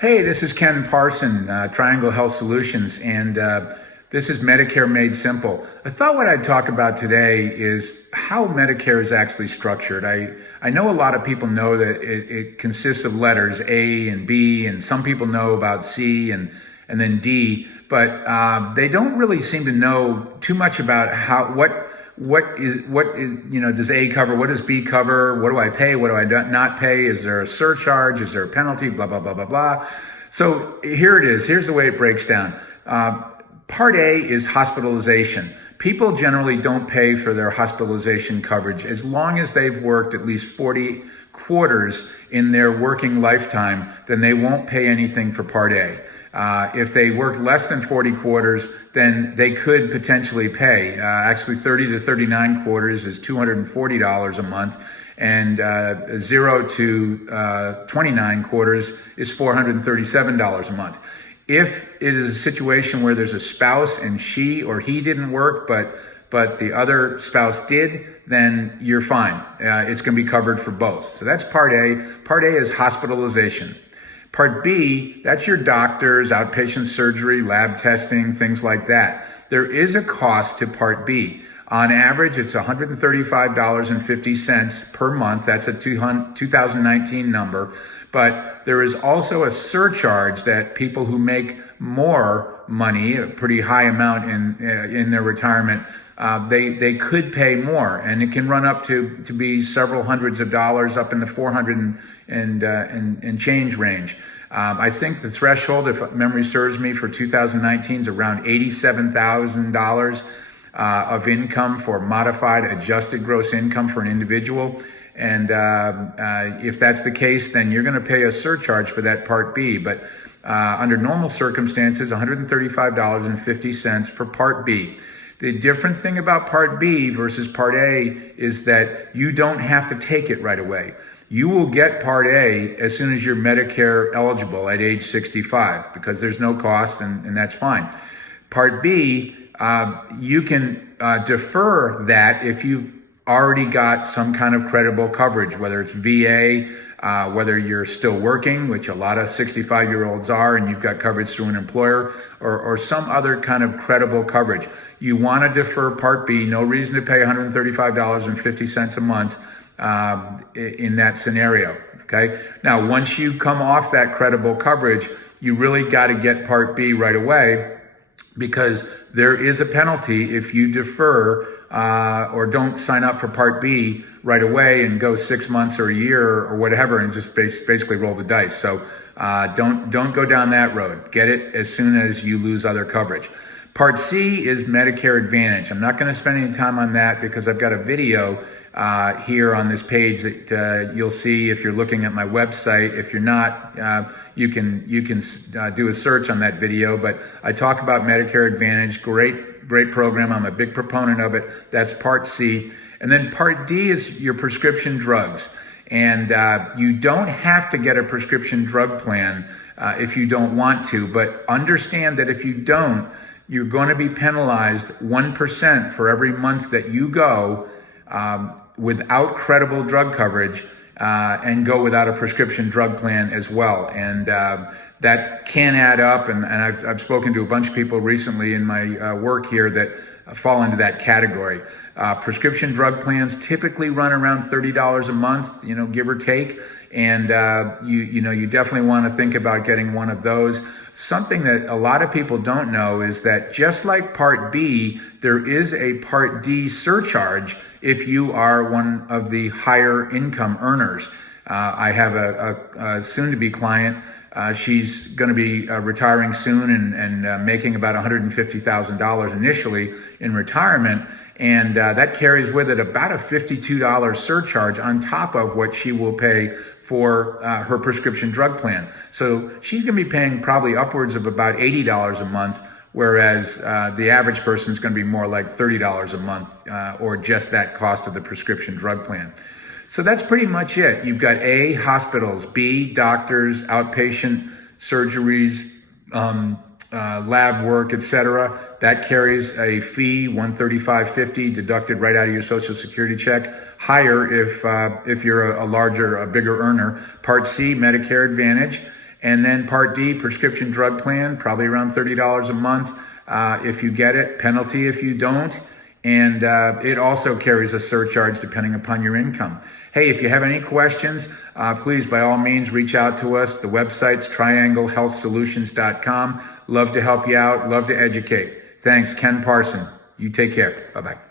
Hey, this is Ken Parson, Triangle Health Solutions, and this is Medicare Made Simple. I thought what I'd talk about today is how Medicare is actually structured. I know a lot of people know that it consists of letters A and B, and some people know about C and then D, but they don't really seem to know too much about what is does A cover, what does B cover, what do I pay, what do I not pay, is there a surcharge, is there a penalty, blah blah blah blah blah. So here it is. Here's the way it breaks down. Part A is hospitalization. People generally don't pay for their hospitalization coverage as long as they've worked at least 40 quarters in their working lifetime. Then they won't pay anything for Part A. If they worked less than 40 quarters, then they could potentially pay. Actually, 30 to 39 quarters is $240 a month, and 0 to 29 quarters is $437 a month. If it is a situation where there's a spouse and she or he didn't work, but the other spouse did, then you're fine. It's going to be covered for both. So that's Part A. Part A is hospitalization. Part B, that's your doctors, outpatient surgery, lab testing, things like that. There is a cost to Part B. On average, it's $135.50 per month. That's a 2019 number. But there is also a surcharge that people who make more money, a pretty high amount in their retirement, they could pay more, and it can run up to be several hundreds of dollars, up in the 400 and change range. I think the threshold, if memory serves me, for 2019 is around $87,000 of income for modified adjusted gross income for an individual. And if that's the case, then you're going to pay a surcharge for that Part B. But under normal circumstances, $135.50 for Part B. The different thing about Part B versus Part A is that you don't have to take it right away. You will get Part A as soon as you're Medicare eligible at age 65, because there's no cost, and that's fine. Part B, you can defer that if you've already got some kind of credible coverage, whether it's VA, whether you're still working, which a lot of 65-year-olds are, and you've got coverage through an employer, or some other kind of credible coverage. You want to defer Part B. No reason to pay $135.50 a month in that scenario. Okay. Now, once you come off that credible coverage, you really got to get Part B right away, because there is a penalty if you defer or don't sign up for Part B right away and go 6 months or a year or whatever and just basically roll the dice. So don't go down that road. Get it as soon as you lose other coverage. Part C is Medicare Advantage. I'm not going to spend any time on that because I've got a video here on this page that you'll see if you're looking at my website. If you're not, you can do a search on that video. But I talk about Medicare Advantage. Great program. I'm a big proponent of it. That's Part C. And then Part D is your prescription drugs. And you don't have to get a prescription drug plan if you don't want to. But understand that if you don't, you're going to be penalized 1% for every month that you go without credible drug coverage and go without a prescription drug plan as well. And that can add up. And I've spoken to a bunch of people recently in my work here that fall into that category. Prescription drug plans typically run around $30 a month, give or take. And you definitely want to think about getting one of those. Something that a lot of people don't know is that just like Part B, there is a Part D surcharge if you are one of the higher income earners. I have a soon-to-be client. She's going to be retiring soon and making about $150,000 initially in retirement. And that carries with it about a $52 surcharge on top of what she will pay for her prescription drug plan. So she's going to be paying probably upwards of about $80 a month, whereas the average person is going to be more like $30 a month or just that cost of the prescription drug plan. So that's pretty much it. You've got A, hospitals, B, doctors, outpatient surgeries, lab work, etc. That carries a fee, $135.50, deducted right out of your Social Security check. Higher if you're a bigger earner. Part C, Medicare Advantage. And then Part D, prescription drug plan, probably around $30 a month if you get it, penalty if you don't. And it also carries a surcharge depending upon your income. Hey, if you have any questions, please, by all means, reach out to us. The website's trianglehealthsolutions.com. Love to help you out. Love to educate. Thanks, Ken Parson. You take care. Bye-bye.